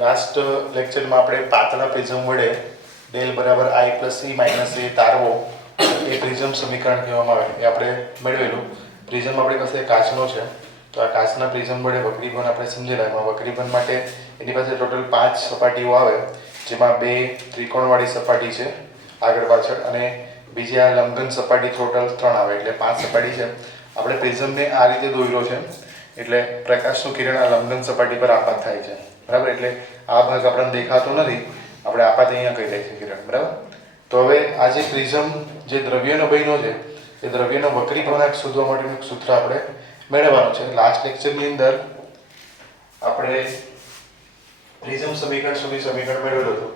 Last લેક્ચરમાં આપણે પાતળા પ્રિઝમ વડે ડેલ બરાબર I plus C minus A તારવો, એ પ્રિઝમ સમીકરણ કહેવામાં આવે. એ આપણે મેળવેલું. પ્રિઝમ આપણી પાસે કાચનો છે. તો આ કાચના પ્રિઝમ વડે વકરીબન આપણે સમજેલા એમાં વક્રીભવન માટે એની પાસે ટોટલ પાંચ સપાટીઓ આવે, જેમાં બે ત્રિકોણવાળી સપાટી છે, આગળ પાછળ. અને બીજી આ લંબઘન સપાટી ટોટલ ત્રણ આવે, એટલે પાંચ સપાટી છે. આપણે પ્રિઝમને આ રીતે દોર્યો છે, એટલે પ્રકાશનું કિરણ આ લંબઘન સપાટી પર આપાત થાય છે. બરાબર? એટલે આ ભાગ આપણને દેખાતો નથી. આપણે આપાત અહીંયા કહી દઈએ કિરણ, બરાબર? તો હવે આ જે પ્રિઝમ જે દ્રવ્યનો બન્યો છે, એ દ્રવ્યનો વક્રીભવનાંક શોધવા માટેનું એક સૂત્ર આપણે મેળવવાનું છે. લાસ્ટ લેક્ચરની અંદર આપણે પ્રિઝમ સમીકરણ સુધી સમીકરણ મેળવેલું હતું.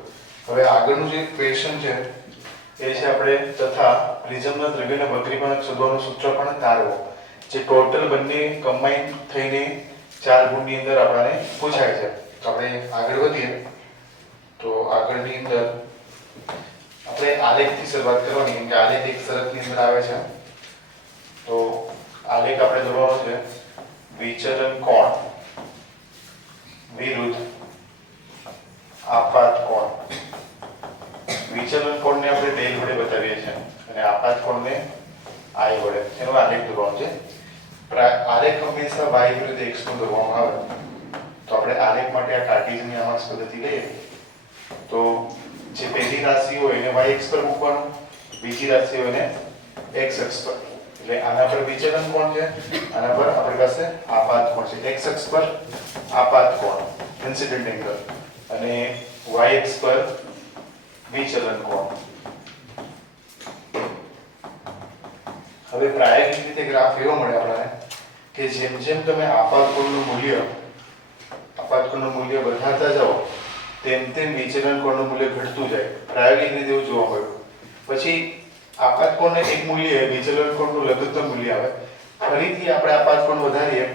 હવે આગળનું જે ક્વેશ્ચન છે, એ છે આપણે તથા પ્રિઝમના દ્રવ્યના વક્રીભવનાંક શોધવાનું સૂત્ર પણ તારવો જે ટોટલ બંને કમ્બાઈન થઈને ચાર ગુણની અંદર આપણને પૂછાય છે. આપણે આગળ વધીએ, તો આગળની અંદર આપણે આલેખથી શરૂઆત કરવાની, કેમ કે આલેખ એક શરતની અંદર આવે છે. તો આલેખ આપણે દોરવાનો છે વિચલન કોણ? વિરુદ્ધ આપાત કોણ? વિચલન કોણને આપણે ડેલ વડે બતાવીએ છીએ, અને આપાત કોણને આઈ વડે. એનો આલેખ દોરવાનો છે. આલેખ હંમેશા વાય વિરુદ્ધ x નો દોરવામાં આવે. તો આપણે આલેખ માટે આ કાર્ટેશિયન આમાસ પદ્ધતિ લઈએ. તો જે પહેલી રાશિ હોય એને y અક્ષ પર મૂકવાનું, બીજી રાશિ હોય એને x અક્ષ પર. એટલે આના પર વિચલન કોણ છે? આના પર આપણી પાસે આપાત કોણ છે? X અક્ષ પર આપાત કોણ? ઇન્સિડન્ટ એંગલ અને y અક્ષ પર વિચલન કોણ? હવે પ્રાયોગિક રીતે ગ્રાફ એવો મળે આપણને કે જેમ જેમ તમે આપાત કોણનું મૂલ્ય આપાત કોણનું મૂલ્ય વધારતા જાઓ, તેમ તેમ વિચલન કોણનું મૂલ્ય ઘટતું જાય. પ્રાયોગિક રીતે એવું જોવા મળ્યું. પછી આપાત કોણને એક મૂલ્ય વિચલન કોણનું લઘુત્તમ મૂલ્ય આવે. ફરીથી આપણે આપાત કોણ વધારીએ,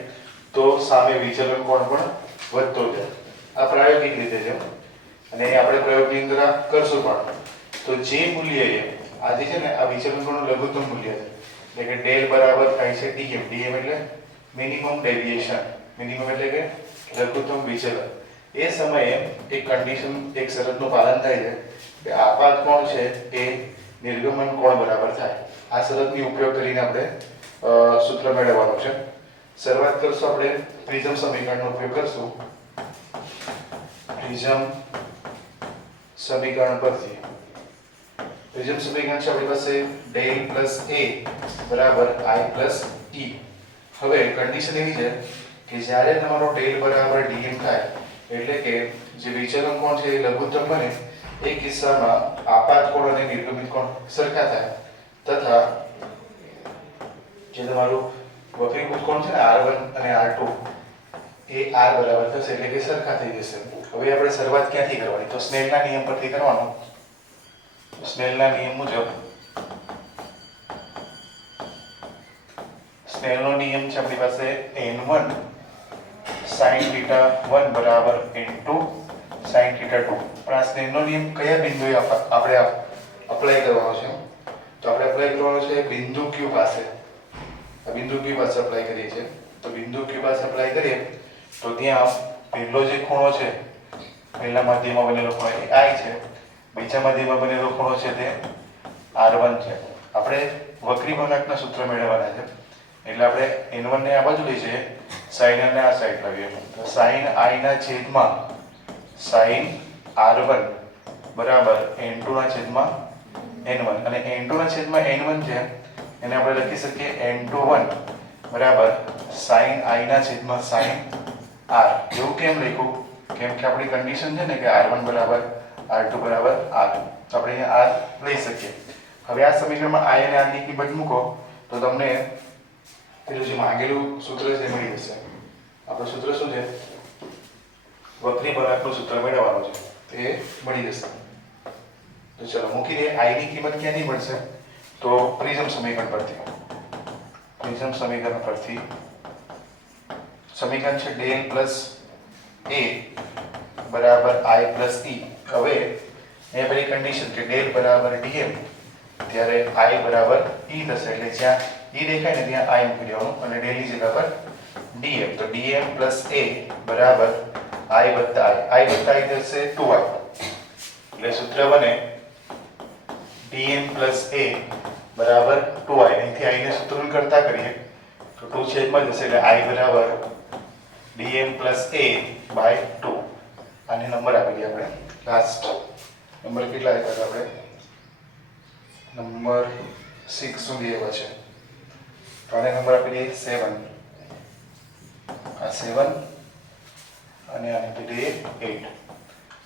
તો સામે વિચલન કોણ પણ વધતો જાય. આ પ્રાયોગિક રીતે છે. અને એ આપણે પ્રયોગની અંદર કરશું પણ. તો જે મૂલ્ય એ આજે છે ને આ વિચલન કોણનું લઘુત્તમ મૂલ્ય છે. એટલે કે ડેલ બરાબર થાય છે ડીએમ ડીએમ એટલે મિનિમમ ડેવિએશન. મિનિમમ એટલે કે લઘુત્તમ વિચલન. એ સમયે એક કન્ડિશન એક શરતનું પાલન થાય છે કે આપાત કોણ છે? એ નિર્ગમન કોણ બરાબર થાય? આ શરતની ઉપયોગ કરીને આપણે સૂત્ર મેળવવાનું છે. શરૂઆત કરશું આપણે પ્રિઝમ સમીકરણનો ઉપયોગ કરશું. પ્રિઝમ સમીકરણ પરથી. પ્રિઝમ સમીકરણ છે આપણી પાસે ડેલ પ્લસ એ બરાબર આઈ પ્લસ ઈ હવે કન્ડિશન એવી છે કે જ્યારે તમારો ટેલ બરાબર ડીએમ થાય, એટલે કે જે વિચલન કોણ છે એ લઘુત્તમ બને, એ કિસ્સામાં આપાત કોણ અને નિર્ગમિત કોણ સરખા થાય. તથા જે તમારું વક્રીભૂત કોણ છે આર વન અને R2 એ આર બરાબર થશે, એટલે કે સરખા થઈ જશે. હવે આપણે શરૂઆત ક્યાંથી કરવાની? તો સ્નેલના નિયમ પરથી કરવાનું. સ્નેલના નિયમ મુજબ, સ્નેલનો નિયમ છે આપણી પાસે n1 sin થીટા 1 બરાબર n2 sin થીટા 2 પણ આ સ્નેહનો નિયમ કયા બિંદુએ આપ- આપણે અપ્લાય કરવાનો છે? તો આપણે અપ્લાય કરવાનો છે બિંદુ q પાસે. બિંદુ q પાસે અપ્લાય કરીએ છીએ. તો બિંદુ q પાસે અપ્લાય કરીએ, તો ત્યાં પહેલો જે ખૂણો છે, પહેલા મધ્યમાં બનેલો ખૂણો એ i છે. બીજા મધ્યમાં બનેલો ખૂણો છે તે r1 છે. આપણે વક્રી ગુણાંકના સૂત્ર મેળવવાના છે. એટલે આપણે n1 ને આ બાજુ લઈ જઈએ. Sin અને આ સાઈડ લાવીએ. તો સાઈન આઈના છેદમાં sin r1 બરાબર n2 ના છેદમાં n1 અને n2 ના છેદમાં n1 છે, એને આપણે લખી શકીએ n21 બરાબર સાઈન આઈના છેદમાં સાઈન આર. એવું કેમ લખ્યું? કેમ કે આપણી કન્ડિશન છે ને કે આર વન બરાબર આર ટુ બરાબર આર. તો આપણે અહીંયા આર લઈ શકીએ. હવે આ સમીકરણમાં આઈ અને આરની કિંમત મૂકો, તો તમને પેલું જે માંગેલું સૂત્ર છે મળી જશે આપણું સૂત્ર શું છે વક્રી બનાકનું સૂત્ર મેળવવાનું છે એ મળી જશે તો ચલો મૂકી દઈએ i ની કિંમત ક્યાંથી મળશે તો પ્રિઝમ સમીકરણ પરથી પ્રિઝમ સમીકરણ પરથી સમીકરણ છે ડેલ પ્લસ એ બરાબર આઈ પ્લસ ઈ હવે એ પેલી કન્ડિશન કે ડેલ બરાબર ડીએમ ત્યારે આઈ બરાબર ઈ થશે એટલે જ્યાં ઈ દેખાય ને ત્યાં આઈ મૂકી દેવાનું અને ડેલી જગ્યા પર ડીએમ તો ડીએમ પ્લસ એ બરાબર આઈ વત્તા આઈ આઈ વત્તા આઈ થશે ટુ આઈ એટલે સૂત્ર બને ડીએમ પ્લસ એ બરાબર ટુ આઈ અહીંથી આઈને સૂત્રનું કરતા કરીએ તો ટુ છેદમાં જશે એટલે આઈ બરાબર DM plus A by two આને નંબર આપી દઈએ આપણે. લાસ્ટ નંબર કેટલા આપ્યા આપણે? નંબર સિક્સ સુધી એવા છે? તો નંબર આપી દઈએ સેવન આ સેવન અને આને આપી દઈએ એટ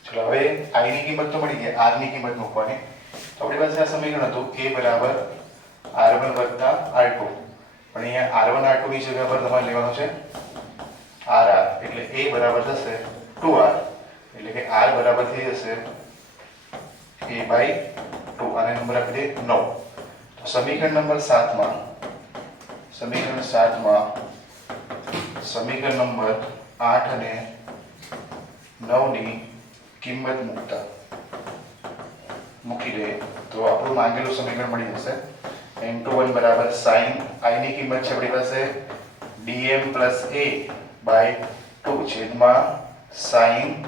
ચલો, હવે આઈ ની કિંમત તો મળી ગઈ આરની કિંમત મૂકવાની. તો આપણી પાસે આ સમીકરણ હતું એ બરાબર આર વન વત્તા આર ટુ પણ અહીંયા આર વન આર ટુ ની જગ્યા પર તમારે લેવાનું છે આર આર એટલે એ બરાબર થશે ટુ આર એટલે કે આર બરાબર થઈ જશે એ બાય ટુ આને નંબર આપી દે નવ. તો સમીકરણ નંબર સાતમાં સમીકરણ સાતમાં સમીકરણ નંબર આઠ અને નવની કિંમત મૂકતા. મૂકી દે. તો આપણું માંગેલું સમીકરણ મળી જશે. એમ ટુ વન બરાબર સાઈન આઈની કિંમત છે આપણી પાસે. DM plus A by two છેદમાં સાઈન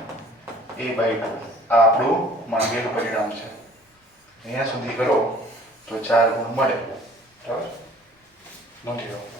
એ બાય ટુ આ આપણું માંગેલું પરિણામ છે. અહીંયા સુધી કરો તો ચાર ગુણ મળે. બરાબર? 老李啊